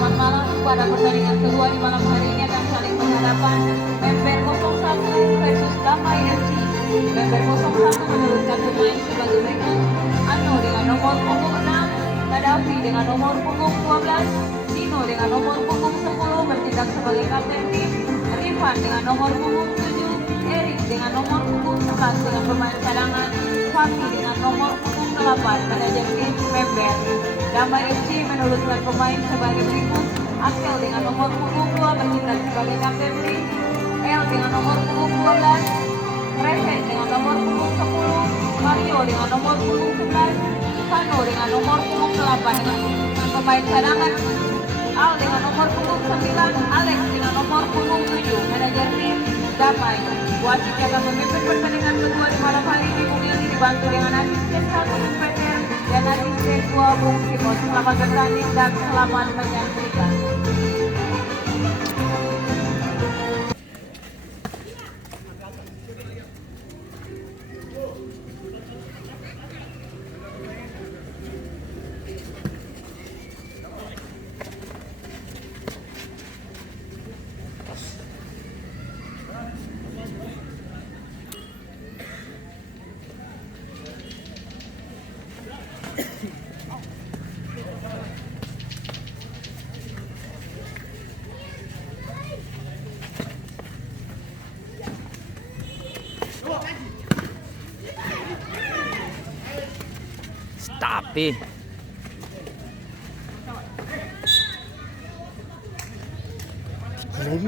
selamat malam pada pertandingan kedua di malam hari ini akan saling berhadapan Member 01 versus Damai FC. Member 01 menurunkan pemain sebagai berikut: Ano dengan nomor punggung 6, Kadafi dengan nomor punggung 12, Dino dengan nomor punggung 10 bertindak sebagai kapten tim, Rifan dengan nomor punggung 7, Erik dengan nomor punggung 11 dengan pemain cadangan, Fati dengan nomor punggung 8 manajer tim Member. Damai FC menurunkan pemain sebagai berikut: Akel dengan nomor punggung 2 bertindak sebagai kapten tim, El dengan nomor punggung 12, Reven dengan nomor punggung 10, Mario dengan nomor punggung 11, Kano dengan nomor punggung 8 dengan pemain cadangan, Al dengan nomor punggung 9, Alex dengan nomor punggung 7 manajer tim Damai. Wasit yang akan memimpin pertandingan kedua di malam hari ini Bung Yeli dibantu dengan asisten 1 Bung Peter dan asisten 2 Bung Simon. Selamat bertanding dan selamat menyaksikan. Tapi lagi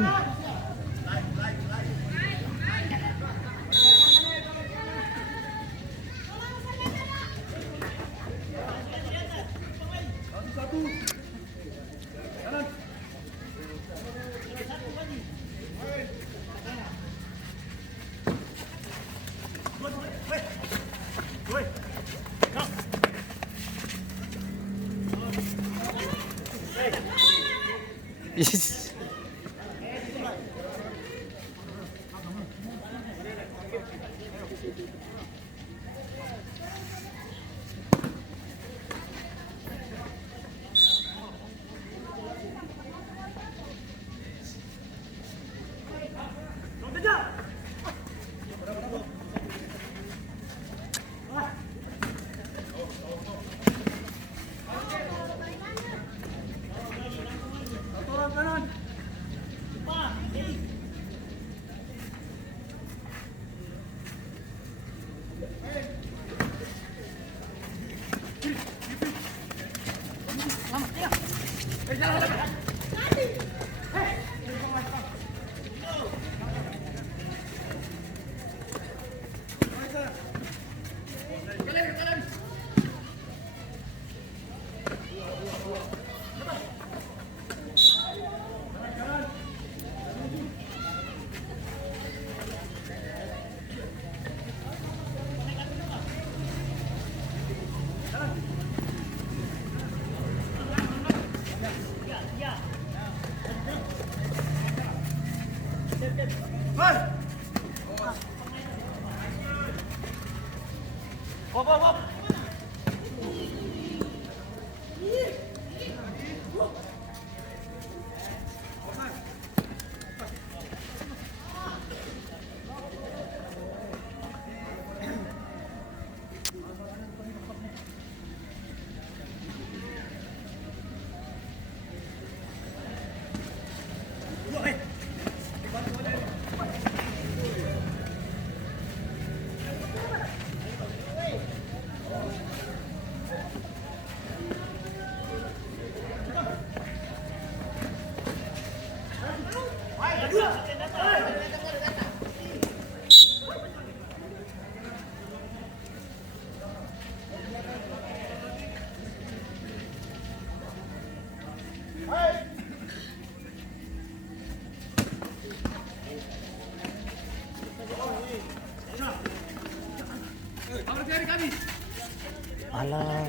alah,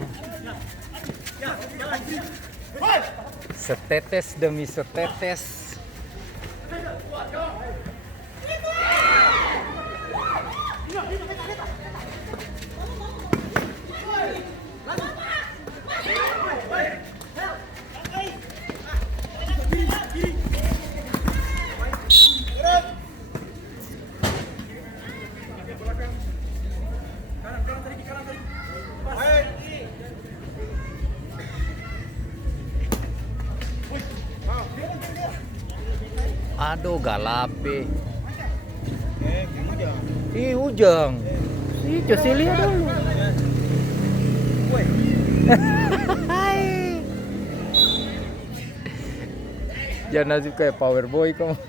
setetes demi setetes. Aduh, galape. Ih, Ujang. Ih, Cecilia dulu. Hai. Jangan nasib kayak Power Boy kamu.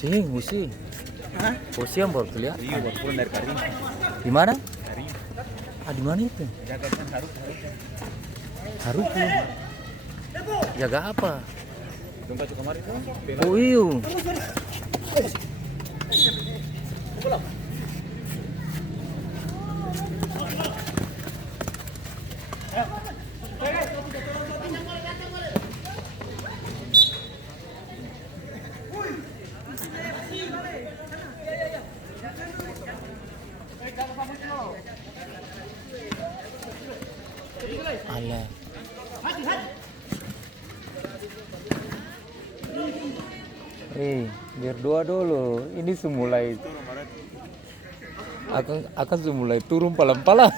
Sih, Usi. Hah? Usi yang baru terlihat. Iya, buat pulang dari Karim. Di mana? Karim. Ah, di mana itu? Jagakan harus. Haruku. Jaga apa? Dompet kemarin tuh. Oh iyo. Alah. Biar doa dulu. Ini semulai akan semulai turun palang-palang.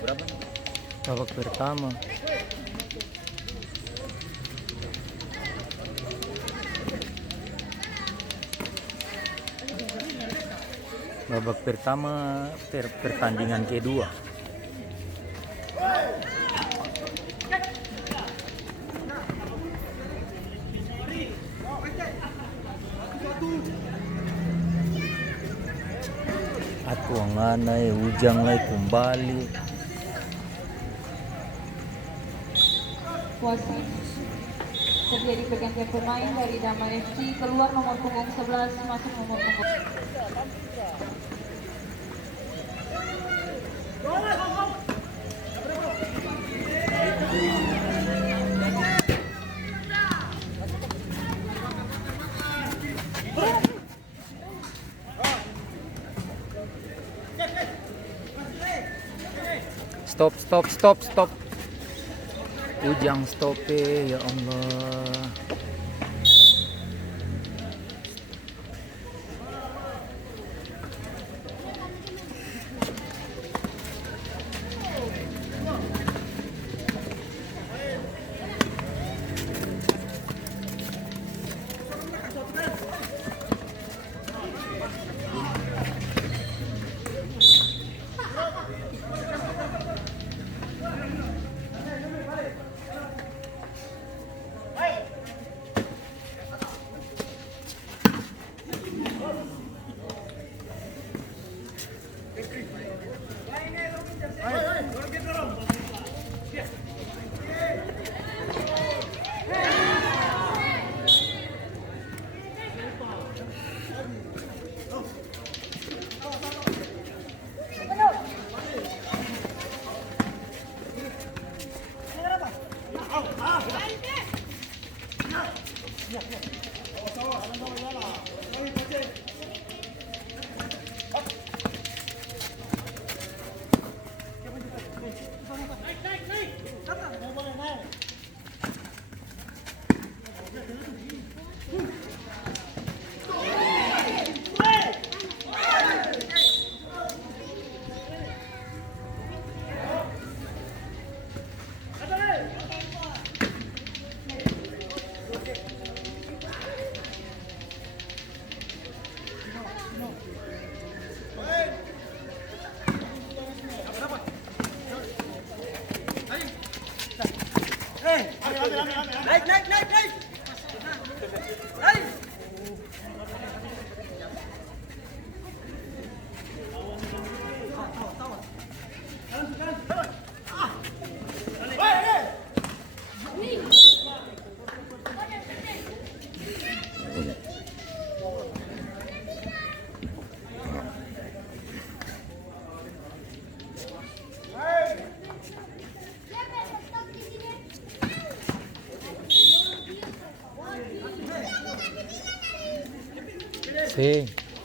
Berapa? Babak pertama. Babak pertama pertandingan kedua. Aku anganay, ujang lay kembali. Wasit terjadi pergantian pemain dari Damai FC, keluar nomor punggung 11 masuk nomor punggung. Stop. Ujang stop ya Allah.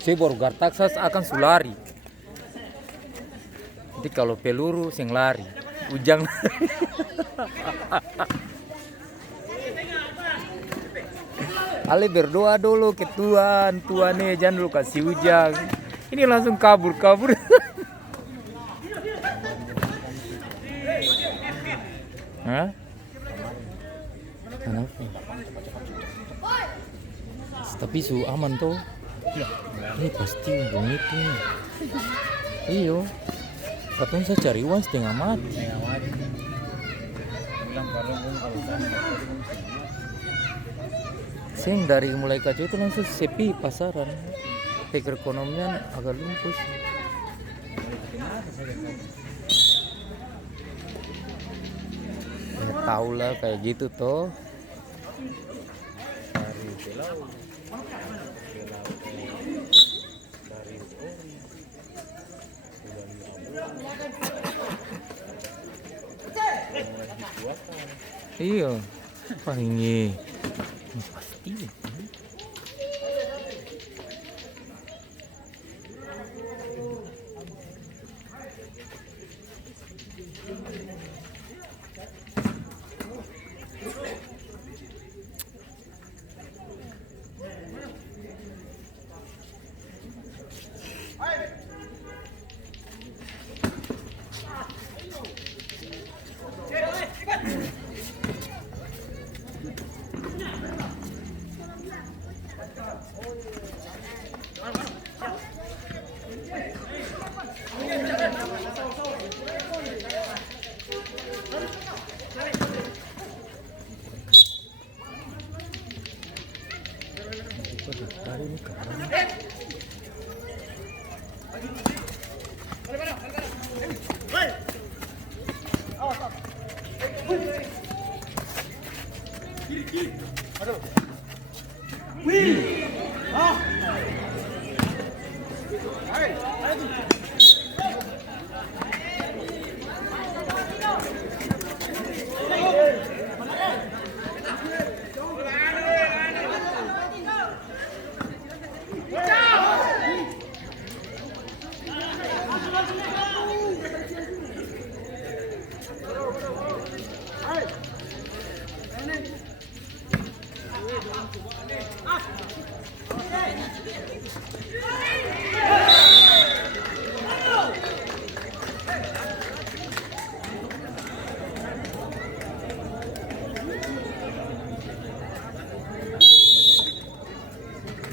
Si baru Gartaksas akan sulari. Jadi kalau peluru sing lari, Ujang. Ale berdoa dulu ke Tuhan, Tuhan nih jangan dulu kasih Ujang. Ini langsung kabur. Hah? Kenapa? Tapi su aman tuh. Ini pasti uang itu. Iyo. Katanya saya cari uang setengah mati. Sing dari mulai kacau itu langsung sepi pasaran. Perekonomian agak lumpus. Ya tau lah kayak gitu toh. Iya, paling pasti.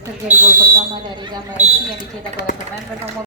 Terjadi gol pertama dari Damai FC yang dicetak oleh pemain nomor